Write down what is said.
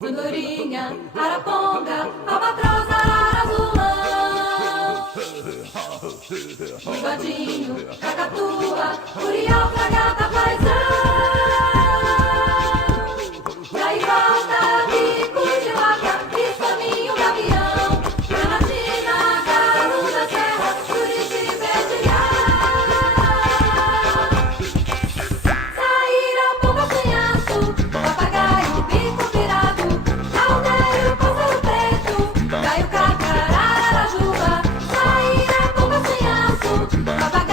Andorinha, araponga, albatroz, arara, azulão, bigodinho, cacatua, curió, fragata, paisão. Daí volta, bico de vaca, pistolinho, gavião, granatina, galo da serra, curitiba, betilhão. Saíra, pomba, sanhaço, papagaio, bico virado, caldeiro, pássaro preto, gaio, cacará, arajuba. Saíra, pomba, sanhaço, papagaio.